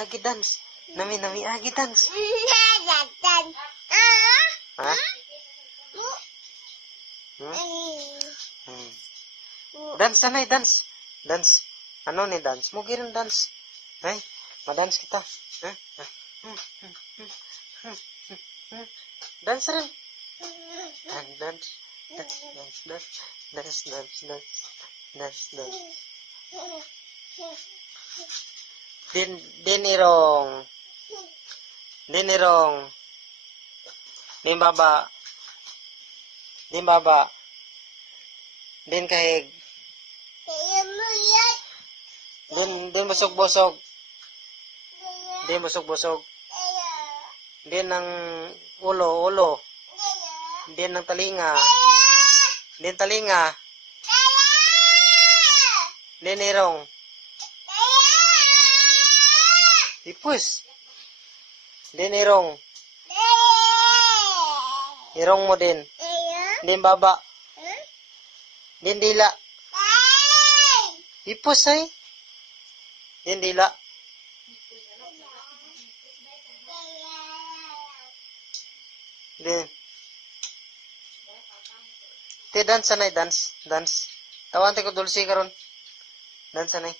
agi dance. Nami agi dance. Ha? Hmm? Dance sanay, dance. Dance. Ano ni dance? Mo giron dance. Ay, ma-dance kita. Ha? Dance rin. Dance. Dance. Dinirong. Din baba. Din kahig. Din busog-busog. Din busog-busog. Din ng ulo. Din ng talinga. Din talinga. Din irong. Ipus. Din irong. Irong mo din. Din baba. Din dila. Ipus ay. Din dila. Din. Te dance sanay, dance. Tawan te ko dulce karon. Dance sanay.